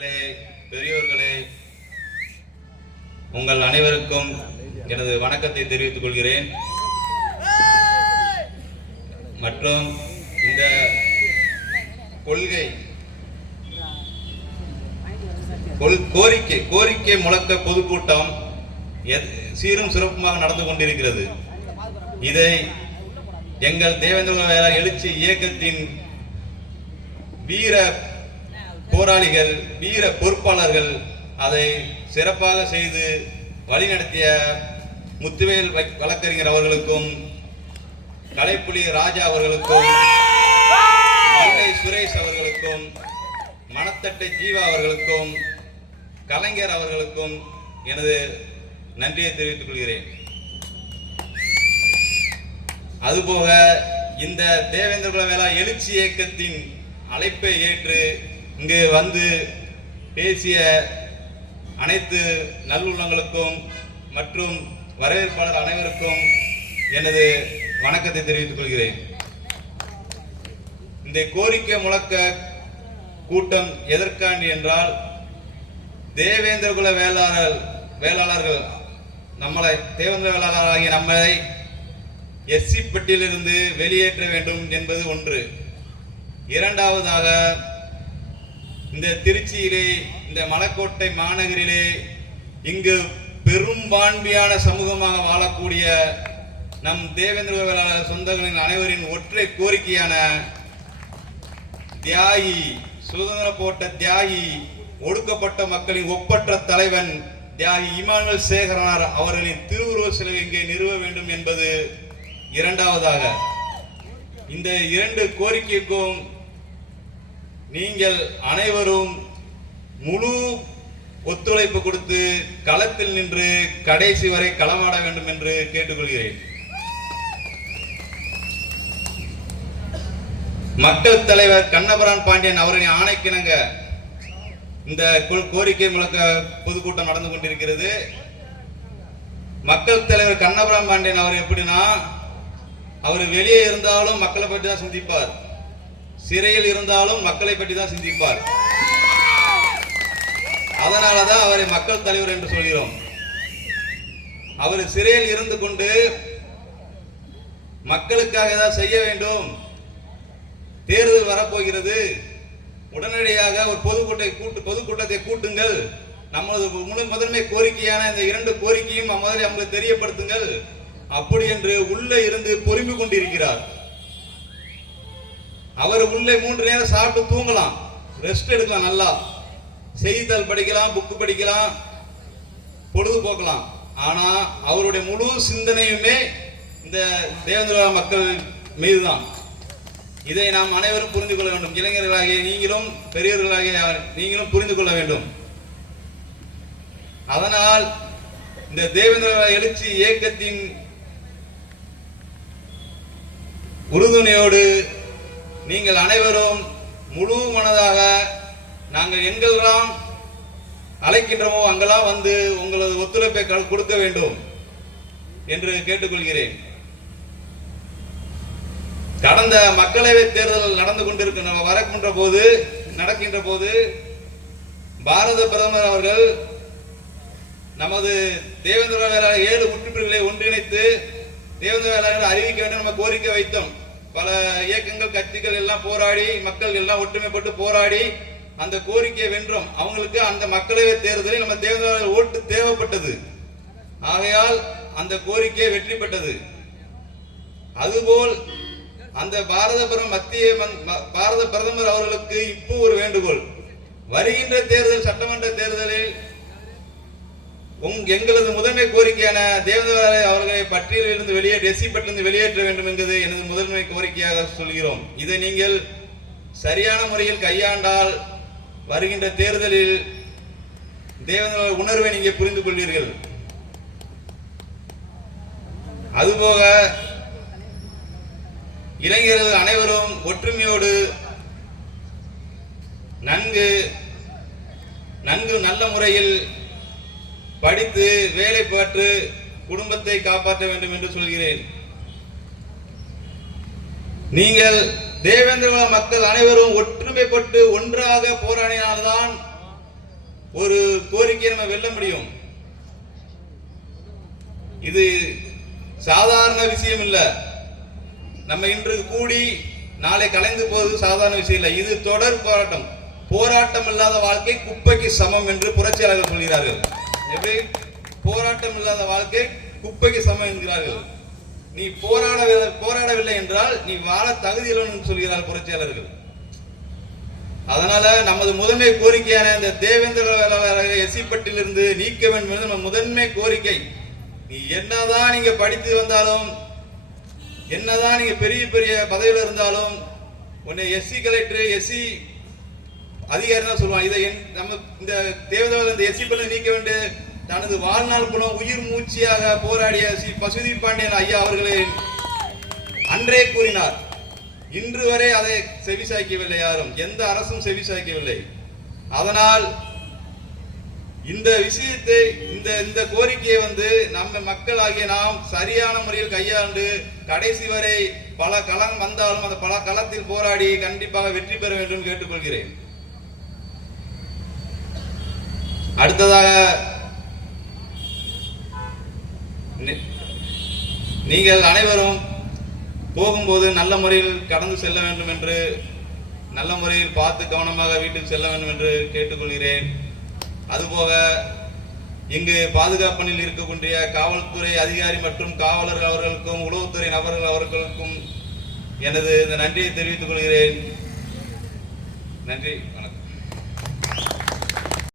பெரியோர்களே, உங்கள் அனைவருக்கும் எனது வணக்கத்தை தெரிவித்துக் கொள்கிறேன். மற்றும் இந்த கோரிக்கை முழக்க பொதுக்கூட்டம் சீரும் சிறப்புமாக நடந்து கொண்டிருக்கிறது. இதை எங்கள் தேவேந்திர வேளாளர் எழுச்சி இயக்கத்தின் வீர போராளிகள், வீர பொறுப்பாளர்கள் அதை சிறப்பாக செய்து வழிநடத்திய முத்துவேல் வழக்கறிஞர் அவர்களுக்கும், கலைப்புலி ராஜா அவர்களுக்கும், மல்லை சுரேஷ் அவர்களுக்கும், மணத்தட்டை ஜீவா அவர்களுக்கும், கலைஞர் அவர்களுக்கும் எனது நன்றியை தெரிவித்துக் கொள்கிறேன். அதுபோக இந்த தேவேந்திர குல வேளாளர் எழுச்சி இயக்கத்தின் அழைப்பை ஏற்று இங்கு வந்து பேசிய அனைத்து நல்லுள்ளங்களுக்கும் மற்றும் வரவேற்பாளர் அனைவருக்கும் எனது வணக்கத்தை தெரிவித்துக் கொள்கிறேன். இந்த கோரிக்கை முழக்க கூட்டம் எதற்காண்டி என்றால், தேவேந்திர குல வேளாளர்கள் நம்மளை தேவேந்திர வேளாளராகிய நம்மளை எஸ்சி பட்டியலிருந்து வெளியேற்ற வேண்டும் என்பது ஒன்று. இரண்டாவதாக, இந்த திருச்சியிலே, இந்த மலக்கோட்டை மாநகரிலே இங்கு பெரும்பான்மையான சமூகமாக வாழக்கூடிய நம் தேவேந்திர வேளாளர் சொந்தங்களின் அனைவரின் ஒற்றை கோரிக்கையான தியாகி, சுதந்திர போட்ட தியாகி, ஒடுக்கப்பட்ட மக்களின் ஒப்பற்ற தலைவன் தியாகி இமானுவேல் சேகரனார் அவர்களின் திருவுருவ சிலை இங்கே நிறுவ வேண்டும் என்பது இரண்டாவதாக. இந்த இரண்டு கோரிக்கைக்கும் நீங்கள் அனைவரும் முழு ஒத்துழைப்பு கொடுத்து களத்தில் நின்று கடைசி வரை களமாட வேண்டும் என்று கேட்டுக்கொள்கிறேன். மக்கள் தலைவர் கண்ணபிரான் பாண்டியன் அவரின் ஆணைக்கிணங்க இந்த கோரிக்கை முழக்க பொதுக்கூட்டம் நடந்து கொண்டிருக்கிறது. மக்கள் தலைவர் கண்ணபிரான் பாண்டியன் அவர் எப்படின்னா, அவர் வெளியே இருந்தாலும் மக்களை பற்றி தான் சிந்திப்பார், சிறையில் இருந்தாலும் மக்களை பற்றி தான் சிந்திப்பார். அதனாலதான் அவரை மக்கள் தலைவர் என்று சொல்கிறோம். அவர் சிறையில் இருந்து கொண்டு மக்களுக்காக ஏதாவது செய்ய வேண்டும், தேர்தல் வரப்போகிறது, உடனடியாக ஒரு பொதுக்கூட்டத்தை கூட்டுங்கள், நமது முதன்மை கோரிக்கையான இந்த இரண்டு கோரிக்கையும் முதலில் அவங்களுக்கு தெரியப்படுத்துங்கள் அப்படி என்று உள்ளே இருந்து பொறுமை கொண்டிருக்கிறார். அவர் உள்ளே 3 நேரம் சாப்பிட்டு தூங்கலாம், ரெஸ்ட் எடுக்கலாம், நல்லா செய்தித்தாள் படிக்கலாம், புக்கு படிக்கலாம், பொழுதுபோக்கலாம். ஆனா அவருடைய முழு சிந்தனையுமே இந்த தேவேந்திர மக்கள் மீதுதான். இதை நாம் அனைவரும் புரிந்து கொள்ள வேண்டும். இளைஞர்களாகிய நீங்களும், பெரியவர்களாகிய நீங்களும் புரிந்து கொள்ள வேண்டும். அதனால் இந்த தேவேந்திர எழுச்சி இயக்கத்தின் உறுதுணையோடு நீங்கள் அனைவரும் முழு மனதாக நாங்கள் எங்கெல்லாம் அழைக்கின்றோமோ அங்கெல்லாம் வந்து உங்களது ஒத்துழைப்பை கொடுக்க வேண்டும் என்று கேட்டுக்கொள்கிறேன். கடந்த மக்களவை தேர்தல் நடக்கின்ற போது பாரத பிரதமர் அவர்கள் நமது தேவேந்திர வேளாளர் 7 உறுப்பினர்களை ஒன்றிணைத்து தேவேந்திர வேளாளர்கள் அறிவிக்க வேண்டும் நம்ம கோரிக்கை வைத்தோம். பல இயக்கங்கள், கட்சிகள் எல்லாம் போராடி, மக்கள் எல்லாம் ஒற்றுமைப்பட்டு போராடி அந்த கோரிக்கையை வென்றோம். அவங்களுக்கு அந்த மக்களவை தேர்தலில் நம்ம தேவேந்திர ஓட்டு தேவைப்பட்டது. ஆகையால் அந்த கோரிக்கை வெற்றி பெற்றது. அதுபோல் அந்த பாரத பிரதமர் அவர்களுக்கு இப்போ ஒரு வேண்டுகோள். வருகின்ற தேர்தல், சட்டமன்ற தேர்தலில் எங்களது முதன்மை கோரிக்கையான தேவேந்திர அவர்களை பட்டியலில் இருந்து வெளியேற்ற வேண்டும் என்பது எனது முதன்மை கோரிக்கையாக சொல்கிறோம். இதை நீங்கள் சரியான முறையில் கையாண்டால் வருகின்ற தேர்தலில் தேவேந்திர உணர்வை நீங்கள் புரிந்து கொள்வீர்கள். அதுபோக இளைஞர்கள் அனைவரும் ஒற்றுமையோடு நல்ல முறையில் படித்து வேலை பெற்று குடும்பத்தை காப்பாற்ற வேண்டும் என்று சொல்கிறேன். நீங்கள் தேவேந்திர மக்கள் அனைவரும் ஒற்றுமைப்பட்டு ஒன்றாக போராடினால்தான் ஒரு கோரிக்கையை நம்ம வெல்ல முடியும். இது சாதாரண விஷயம் இல்ல. நம்ம இன்று கூடி நாளை கலைந்து போவது சாதாரண விஷயம் இல்லை. இது தொடர் போராட்டம். போராட்டம் இல்லாத வாழ்க்கை குப்பைக்கு சமம் என்று புரட்சியாளர்கள் சொல்கிறார்கள். எப்படி? போராட்டம் இல்லாத வாழ்க்கை குப்பைக்கு சமம் என்கிறார்கள். நீ போராடவில்லை என்றால் நீ வாழ தகுதியில்லை என்று சொல்கிறார்கள் புரட்சியாளர்கள். அதனால நமது முதன்மை கோரிக்கையான இந்த தேவேந்திர வேளாளரை எஸ்சி பட்டியலிருந்து நீக்க வேண்டும் என்று நம்ம முதன்மை கோரிக்கை. நீ என்னதான் நீங்க படித்து வந்தாலும், என்னதான் நீங்க பெரிய பெரிய பதவியில் இருந்தாலும், உன்னை எஸ்சி கலெக்டர் எஸ்சி அதிகாரி தான் சொல்லுவாங்க. இதை நம்ம இந்த தேவேந்திர இந்த எஸ்சி பட்டியல் நீக்க வேண்டிய தனது வாழ்நாள் குணம் உயிர் மூச்சியாக போராடிய பசுதி பாண்டியன் ஐயா அவர்களை அன்றே கூறினார். இன்று வரை அதை செவிசாய்க்கவில்லை. யாரும், எந்த அரசும் செவிசாய்க்கவில்லை. அதனால் இந்த விஷயத்தை இந்த கோரிக்கையை நம்ம மக்களாகிய நாம் சரியான முறையில் கையாண்டு கடைசி வரை பல களம் வந்தாலும் அந்த பல களத்தில் போராடி கண்டிப்பாக வெற்றி பெற வேண்டும் கேட்டுக்கொள்கிறேன். அடுத்ததாக நீங்கள் அனைவரும் போகும்போது நல்ல முறையில் கடந்து செல்ல வேண்டும் என்று, நல்ல முறையில் பார்த்து கவனமாக வீட்டுக்கு செல்ல வேண்டும் என்று கேட்டுக்கொள்கிறேன். அதுபோக இங்கு பாதுகாப்பு பணியில் இருக்கக்கூடிய காவல்துறை அதிகாரி மற்றும் காவலர்கள் அவர்களுக்கும் உளவுத்துறை நபர்கள் அவர்களுக்கும் எனது இந்த நன்றியை தெரிவித்துக் கொள்கிறேன். நன்றி.